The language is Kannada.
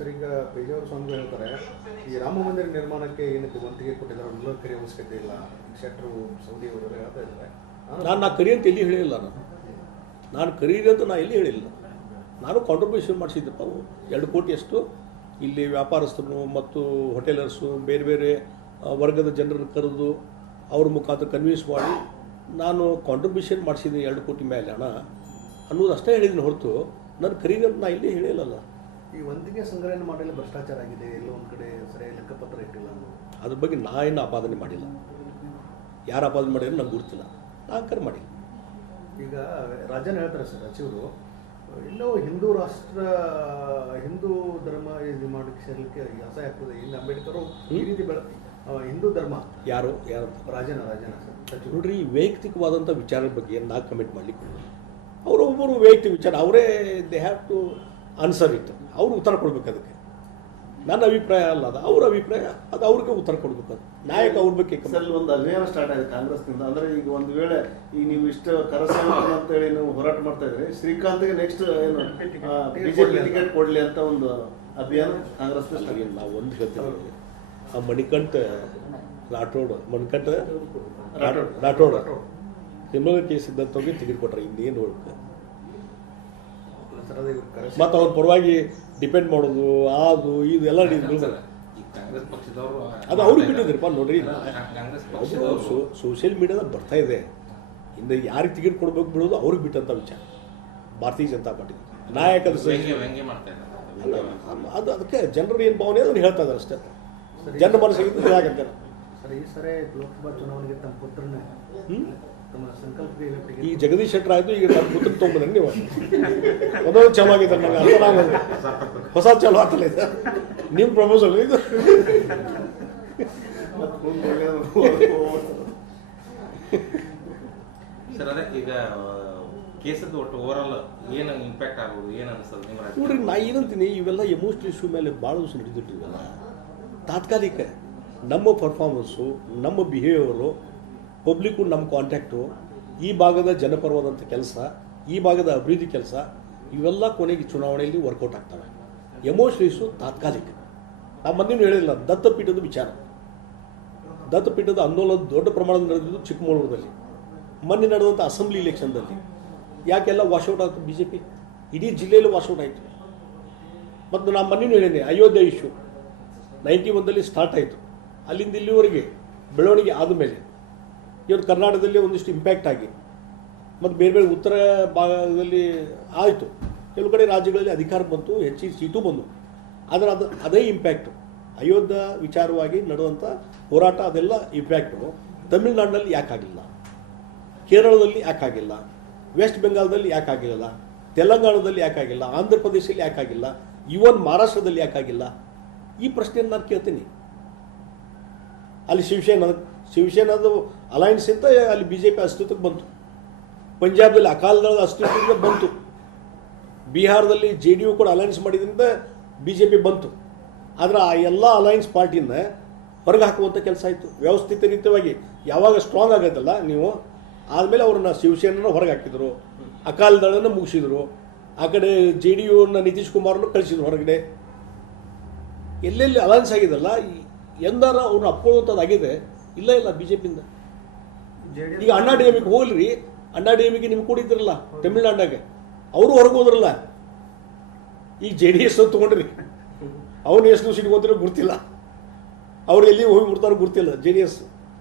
ಸರ್, ಈಗ ಪೇಜಾವರ ಸ್ವಾಮಿಗಳು ಹೇಳ್ತಾರೆ ಈ ರಾಮ ಮಂದಿರ ನಿರ್ಮಾಣಕ್ಕೆ ಏನಕ್ಕೆ ಒತ್ತಿಗೆ ಕೊಟ್ಟಿದ್ದಾರೆ, ಎಲ್ಲರೂ ಕರಿ ಅವಶ್ಯಕತೆ ಇಲ್ಲ. ಶೆಟ್ಟರು ಸೌದಿ ಅವರು ಹೇಳ್ತಾ ಇದ್ದಾರೆ. ನಾ ಕರಿ ಅಂತ ಎಲ್ಲಿ ಹೇಳಿಲ್ಲ. ನಾನು ಕರೀರಿ ಅಂತ ನಾ ಎಲ್ಲಿ ಹೇಳಿಲ್ಲ. ನಾನು ಕಾಂಟ್ರಿಬ್ಯೂಷನ್ ಮಾಡಿಸಿದ್ದಪ್ಪ 2 ಕೋಟಿಯಷ್ಟು ಇಲ್ಲಿ ವ್ಯಾಪಾರಸ್ಥರು ಮತ್ತು ಹೋಟೆಲರ್ಸು ಬೇರೆ ಬೇರೆ ವರ್ಗದ ಜನರನ್ನು ಕರೆದು ಅವ್ರ ಮುಖಾಂತರ ಕನ್ವಿನ್ಸ್ ಮಾಡಿ ನಾನು ಕಾಂಟ್ರಿಬ್ಯೂಷನ್ ಮಾಡಿಸಿದ್ದೀನಿ 2 ಕೋಟಿ ಮೇಲೆ ಹಣ ಅನ್ನೋದು ಅಷ್ಟೇ ಹೇಳಿದ್ದೀನಿ ಹೊರತು ನಾನು ಕರೀರಿ ಅಂತ ನಾ ಎಲ್ಲಿ ಹೇಳಿಲ್ಲಲ್ಲ. ಈ ವಂತಿಗೆ ಸಂಗ್ರಹಣೆ ಮಾಡಲು ಭ್ರಷ್ಟಾಚಾರ ಆಗಿದೆ, ಎಲ್ಲೋ ಒಂದು ಕಡೆ ಸರಿಯಾಗಿ ಲೆಕ್ಕಪತ್ರ ಇಟ್ಟಿಲ್ಲ ಅನ್ನೋದು. ಅದ್ರ ಬಗ್ಗೆ ನಾ ಏನು ಆಪಾದನೆ ಮಾಡಿಲ್ಲ. ಯಾರು ಆಪಾದನೆ ಮಾಡಿದ್ರೆ ನಂಗೆ ಗುರುತಿಲ್ಲ, ನಾ ಕರೆ ಮಾಡಿಲ್ಲ. ಈಗ ರಾಜನ್ ಹೇಳ್ತಾರೆ ಸರ್, ಸಚಿವರು ಎಲ್ಲೋ ಹಿಂದೂ ರಾಷ್ಟ್ರ ಹಿಂದೂ ಧರ್ಮ ಇದು ಮಾಡಕ್ಕೆ ಸೇರಲಿಕ್ಕೆ ಅಸಹ್ಯ ಆಗ್ತದೆ. ಇನ್ನು ಅಂಬೇಡ್ಕರ್ ಈ ರೀತಿ ಹಿಂದೂ ಧರ್ಮ ಯಾರು ರಾಜನ ಸಚಿವರು ನೋಡ್ರಿ, ವೈಯಕ್ತಿಕವಾದಂಥ ವಿಚಾರದ ಬಗ್ಗೆ ನಾ ಕಮೆಂಟ್ ಮಾಡಲಿಕ್ಕೆ ಅವರೊಬ್ಬರು ವೈಯಕ್ತಿಕ ವಿಚಾರ ಅವರೇ they have to answer it. ಅವರು ಉತ್ತರ ಕೊಡ್ಬೇಕು ಅದಕ್ಕೆ. ನನ್ನ ಅಭಿಪ್ರಾಯ ಅಲ್ಲ, ಅದು ಅವ್ರ ಅಭಿಪ್ರಾಯ, ಅದು ಅವ್ರಿಗೆ ಉತ್ತರ ಕೊಡ್ಬೇಕು. ಅದು ನಾಯಕ ಅವ್ರ ಬಗ್ಗೆ ಒಂದು ಅಭಿಯಾನ ಸ್ಟಾರ್ಟ್ ಆಗಿದೆ ಕಾಂಗ್ರೆಸ್ನಿಂದ. ಅಂದ್ರೆ ಈಗ ಒಂದು ವೇಳೆ ಈಗ ನೀವು ಇಷ್ಟು ಕರಸೇವಕರು ಅಂತ ಹೇಳಿ ನೀವು ಹೋರಾಟ ಮಾಡ್ತಾ ಇದ್ರಿ, ಶ್ರೀಕಾಂತ್ಗೆ ನೆಕ್ಸ್ಟ್ ಏನು ಬಿಜೆಪಿ ಟಿಕೆಟ್ ಕೊಡ್ಲಿ ಅಂತ ಒಂದು ಅಭಿಯಾನ ಕಾಂಗ್ರೆಸ್. ನಾವು ಒಂದು ಹೇಳ್ತೀವಿ, ಆ ಮಣಿಕಂಠ ರಾಠೋಡ್ ತಿಮ್ಮಲಗಿ ಸಿದ್ಧಾಂತವಾಗಿ ಟಿಕೆಟ್ ಕೊಟ್ರೆ ಇನ್ನೇನು ಹೋಗ್ಬೇಕು. ಮತ್ತು ಅವ್ರ ಪರವಾಗಿ ಡಿಪೆಂಡ್ ಮಾಡೋದು ಅದು ಇದು ಎಲ್ಲ ಅದು ಅವ್ರಿಗೆ ಬಿಟ್ಟಿದ್ರಪ್ಪ. ನೋಡ್ರಿ, ಸೋಷಿಯಲ್ ಮೀಡಿಯಾದಾಗ ಬರ್ತಾ ಇದೆ, ಇಂದ ಯಾರಿಗೆ ಟಿಕೆಟ್ ಕೊಡ್ಬೇಕು ಬಿಡೋದು ಅವ್ರಿಗೆ ಬಿಟ್ಟಂತ ವಿಚಾರ. ಭಾರತೀಯ ಜನತಾ ಪಾರ್ಟಿ ನಾಯಕದ ಅದು ಅದಕ್ಕೆ ಜನರು ಏನು ಭಾವನೆ ಅದನ್ನು ಹೇಳ್ತಾ ಇದ್ದಾರೆ ಅಷ್ಟೇ. ಜನರ ಮನಸ್ಸಿಗೆ ಹೇಳಾಕಂತಾರೆ. ಸರ್, ಈ ಸರಿ ಲೋಕಸಭಾ ಚುನಾವಣೆಗೆ ತಮ್ಮ ಪುತ್ರನ ತಮ್ಮ ಸಂಕಲ್ಪ ಈ ಜಗದೀಶ್ ಶೆಟ್ಟರ್ ಆಯ್ತು, ಈಗ ನನ್ನ ಪುತ್ರ ತೊಗೊಂಬಂದ್ರೆ ನೀವು ಒಂದೊಂದು ಚಲೋ ಆಗಿದೆ. ನನಗೆ ಅರ್ಥ ಆಗೋದು ಹೊಸ ಚಲೋ ಆಗ್ತಲ್ಲ ಇದು ನಿಮ್ಮ ಪ್ರಪೋಸಲ್ ಇದು. ಸರ್, ಅದೇ ಈಗ ಕೇಸದ್ದು ಒಟ್ಟು ಓವರಾಲ್ ಏನು ಇಂಪ್ಯಾಕ್ಟ್ ಆಗ್ಬೋದು, ಏನು ಅನಿಸ್ತದೆ ನೋಡ್ರಿ, ನಾ ಏನಂತೀನಿ, ಇವೆಲ್ಲ ಎಮೋಷನಲ್ ಇಶ್ಯೂ ಮೇಲೆ ಭಾಳ ದಿವಸ ನಡೆದಿಟ್ಟು ಇವೆಲ್ಲ ತಾತ್ಕಾಲಿಕ. ನಮ್ಮ ಪರ್ಫಾರ್ಮೆನ್ಸು, ನಮ್ಮ ಬಿಹೇವಿಯರು, ಪಬ್ಲಿಕ್ಕು ನಮ್ಮ ಕಾಂಟ್ಯಾಕ್ಟು, ಈ ಭಾಗದ ಜನಪರವಾದಂಥ ಕೆಲಸ, ಈ ಭಾಗದ ಅಭಿವೃದ್ಧಿ ಕೆಲಸ, ಇವೆಲ್ಲ ಕೊನೆಗೆ ಚುನಾವಣೆಯಲ್ಲಿ ವರ್ಕೌಟ್ ಆಗ್ತವೆ. ಎಮೋಷನಲ್ ಇಶ್ಯೂ ತಾತ್ಕಾಲಿಕ. ನಾವು ಮೊನ್ನೆ ಹೇಳಿಲ್ಲ, ದತ್ತಪೀಠದ ವಿಚಾರ. ದತ್ತಪೀಠದ ಆಂದೋಲನ ದೊಡ್ಡ ಪ್ರಮಾಣದಲ್ಲಿ ನಡೆದಿದ್ದು ಚಿಕ್ಕಮಗಳೂರಲ್ಲಿ. ಮೊನ್ನೆ ನಡೆದಂಥ ಅಸೆಂಬ್ಲಿ ಇಲೆಕ್ಷನ್ದಲ್ಲಿ ಯಾಕೆಲ್ಲ ವಾಶೌಟ್ ಆಯಿತು? ಬಿ ಜೆ ಪಿ ಇಡೀ ಜಿಲ್ಲೆಯಲ್ಲಿ ವಾಶೌಟ್ ಆಯಿತು. ಮತ್ತು ನಾನು ಮೊನ್ನೆ ಹೇಳಿದೆ, ಅಯೋಧ್ಯೆ ಇಶ್ಯೂ 91ರಲ್ಲಿ ಸ್ಟಾರ್ಟ್ ಆಯಿತು, ಅಲ್ಲಿಂದ ಇಲ್ಲಿವರೆಗೆ ಬೆಳವಣಿಗೆ ಆದಮೇಲೆ ಇವತ್ತು ಕರ್ನಾಟಕದಲ್ಲಿ ಒಂದಿಷ್ಟು ಇಂಪ್ಯಾಕ್ಟ್ ಆಗಿ ಮತ್ತು ಬೇರೆ ಬೇರೆ ಉತ್ತರ ಭಾಗದಲ್ಲಿ ಆಯಿತು. ಕೆಲವು ಕಡೆ ರಾಜ್ಯಗಳಲ್ಲಿ ಅಧಿಕಾರ ಬಂತು, ಹೆಚ್ಚಿನ ಸೀಟು ಬಂದು. ಆದರೆ ಅದೇ ಇಂಪ್ಯಾಕ್ಟು ಅಯೋಧ್ಯೆ ವಿಚಾರವಾಗಿ ನಡೆದಂಥ ಹೋರಾಟ, ಅದೆಲ್ಲ ಇಂಪ್ಯಾಕ್ಟು ತಮಿಳುನಾಡಿನಲ್ಲಿ ಯಾಕಾಗಿಲ್ಲ, ಕೇರಳದಲ್ಲಿ ಯಾಕಾಗಿಲ್ಲ, ವೆಸ್ಟ್ ಬೆಂಗಾಲ್ದಲ್ಲಿ ಯಾಕಾಗಿಲ್ಲ, ತೆಲಂಗಾಣದಲ್ಲಿ ಯಾಕಾಗಿಲ್ಲ, ಆಂಧ್ರ ಪ್ರದೇಶದಲ್ಲಿ ಯಾಕಾಗಿಲ್ಲ, ಇವನ್ ಮಹಾರಾಷ್ಟ್ರದಲ್ಲಿ ಯಾಕಾಗಿಲ್ಲ? ಈ ಪ್ರಶ್ನೆಯನ್ನು ನಾನು ಕೇಳ್ತೀನಿ. ಅಲ್ಲಿ ಶಿವಸೇನಾದ ಅಲೈನ್ಸ್ ಇಂದ ಅಲ್ಲಿ ಬಿ ಜೆ ಪಿ ಅಸ್ತಿತ್ವಕ್ಕೆ ಬಂತು. ಪಂಜಾಬ್ದಲ್ಲಿ ಅಕಾಲಿದಳದ ಅಸ್ತಿತ್ವದಿಂದ ಬಂತು. ಬಿಹಾರದಲ್ಲಿ ಜೆ ಡಿ ಯು ಕೂಡ ಅಲೈನ್ಸ್ ಮಾಡಿದ್ರಿಂದ ಬಿ ಜೆ ಪಿ ಬಂತು. ಆದರೆ ಆ ಎಲ್ಲ ಅಲೈನ್ಸ್ ಪಾರ್ಟಿಯಿಂದ ಹೊರಗೆ ಹಾಕುವಂಥ ಕೆಲಸ ಆಯಿತು. ವ್ಯವಸ್ಥಿತ ರೀತಿಯಾಗಿ ಯಾವಾಗ ಸ್ಟ್ರಾಂಗ್ ಆಗೋದಲ್ಲ ನೀವು, ಆದಮೇಲೆ ಅವ್ರನ್ನ ಶಿವಸೇನನ ಹೊರಗೆ ಹಾಕಿದರು, ಅಕಾಲಿದಳನ ಮುಗಿಸಿದರು, ಆ ಕಡೆ ಜೆ ಡಿ ಯುನ ನಿತೀಶ್ ಕುಮಾರ್ನ ಕಳಿಸಿದ್ರು ಹೊರಗಡೆ. ಎಲ್ಲೆಲ್ಲಿ ಅಲೈನ್ಸ್ ಆಗಿದೆಲ್ಲ ಎಂದಾರ ಅವ್ರನ್ನ ಅಪ್ಕೊಳ್ಳುವಂಥದ್ದಾಗಿದೆ? ಇಲ್ಲ ಬಿ ಜೆ ಪಿಯಿಂದ. ಈಗ ಅಣ್ಣಾ ಡಿ ಎಮ್ ಗೆ ಹೋಗ್ಲಿ, ಅಣ್ಣಾ ಡಿ ಎಮ್ ಗೆ ನಿಮ್ಗೆ ಕೊಡಿದ್ರಲ್ಲ ತಮಿಳ್ನಾಡಿನಾಗ, ಅವರು ಹೊರಗೆ ಹೋದ್ರಲ್ಲ. ಈಗ ಜೆ ಡಿ ಎಸ್ ತೊಗೊಂಡ್ರಿ, ಅವ್ರು ಎಷ್ಟು ಸೀಟ್ ಹೋದ್ರೆ ಗೊತ್ತಿಲ್ಲ, ಅವ್ರು ಎಲ್ಲಿ ಹೋಗಿ ಬಿಡ್ತಾರೋ ಗೊತ್ತಿಲ್ಲ ಜೆ ಡಿ ಎಸ್.